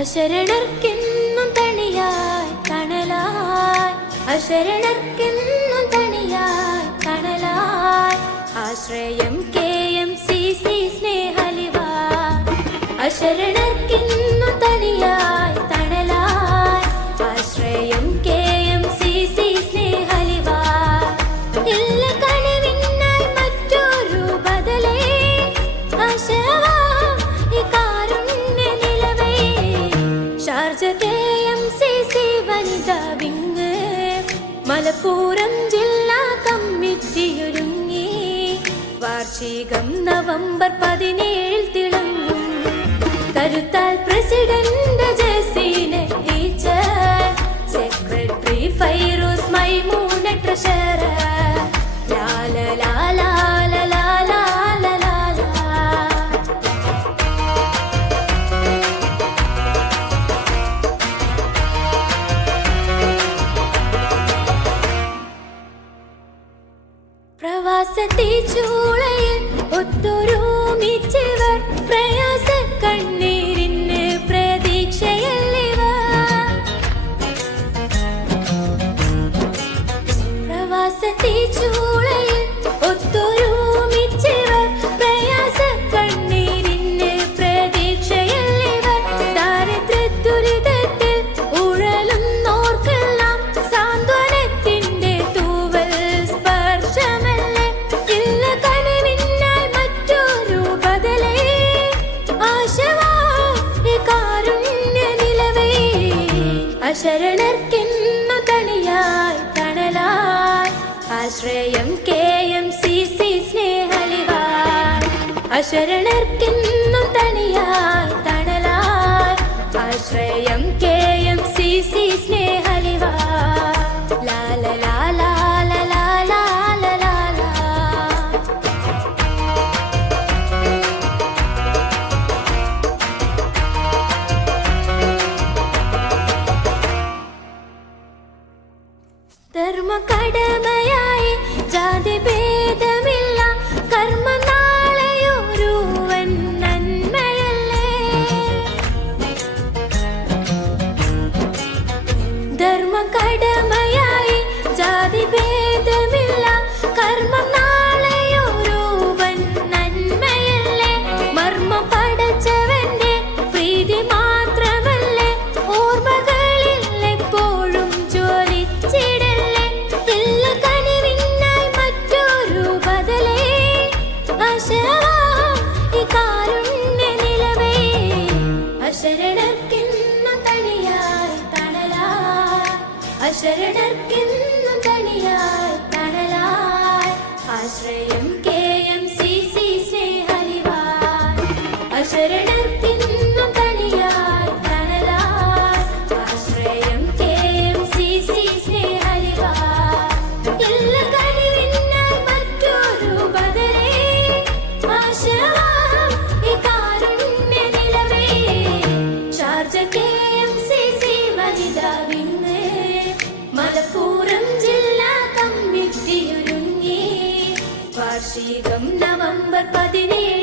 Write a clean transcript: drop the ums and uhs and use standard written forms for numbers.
അശരണർക്കെന്നും തണിയായി തണലായി, അശരണർക്കെന്നും തണിയായി തണലായി, ആശ്രയം KMCC സ്നേഹലിവാൻ. അശരണർക്കെന്നും തണിയായി തണലായി, ആശ്രയം KMCC സ്നേഹലിവാൻ. ഇല്ല കനിവിനായി മറ്റൊരു ബദലേ, ആശവാ ഈ കാരുണ്യ നിലവേ. ഷാർജ KMCC വനിതാ വിങ്, മലപ്പുറം ജില്ലാ കമ്മിറ്റിയൊരുങ്ങി. വാർഷികം നവംബർ 17 തിളങ്ങും. കരുത്താൽ president Jaseena teacher, secretary Fairoos Maimoona treasurer. ലാല ലാല ലാല ലാല ലാല. പ്രവാസത്തി ചൂളയിൽ ഒത്തൊരുമിച്ചവർ, പ്രയാസ കണ്ണീരിന് പ്രതീക്ഷയല്ലിവർ. പ്രവാസത്തി ചൂളയിൽ ഒത്തൊരുമിച്ചവർ, പ്രയാസ കണ്ണീരിന് പ്രതീക്ഷയല്ലിവർ. ദാരിദ്ര്യദുരിതത്തിൽ ഉഴലുന്നോർക്കെല്ലാം സാന്ത്വനത്തിന്റെ തൂവൽ സ്പർശമല്ലേ. ഇല്ല കനിവിനായി മറ്റൊരു ബദലേ, ആശവാ ഈ കാരുണ്യ നിലവേ. അശരണർക്കെന്നും തണിയായി തണലായി, ആശ്രയം KMCC സ്നേഹലിവാൻ. അശരണർക്കെന്നും തണിയായി തണലായി, ആശ്രയം KMCC സ്നേഹലിവാൻ. ലാല ലാല ലാല ലാല ലാല. ധർമ്മ കടമയായി ജാതി ഭേദമില്ല, കർമ്മ നാളെയൊരുവൻ നന്മയല്ലേ. ധർമ്മ കടമയായി ജാതി ഭേദമില്ല, കർമ്മം നാളെയൊരുവൻ നന്മയല്ലേ. മർമ്മം പടച്ചവന്റെ പ്രീതി മാത്രമല്ലേ, ഓർമ്മകളിൽ എപ്പോഴും ജ്വലിച്ചിടല്ലേ. ഇല്ല കനിവിനായി മറ്റൊരു ബദലേ, ആശവാ ഈ കാരുണ്യ നിലവേ. അശരണർക്കെന്നും തണിയായി തണലായി, അശരണർക്കെന്നും തണിയായി തണലായി, ആശ്രയം KMCC സ്നേഹലിവാൻ. അശരണർക്കെന്നും തണിയായി തണലായി, ആശ്രയം KMCC സ്നേഹലിവാൻ. ഇല്ല കനിവിനായി മറ്റൊരു ബദലേ, ആശവാ ഈ കാരുണ്യ നിലവേ. ഷാർജ KMCC വനിതാ വിങ്, മലപ്പുറം ജില്ലാ കമ്മിറ്റിയൊരുങ്ങി. വാർഷികം നവംബർ 17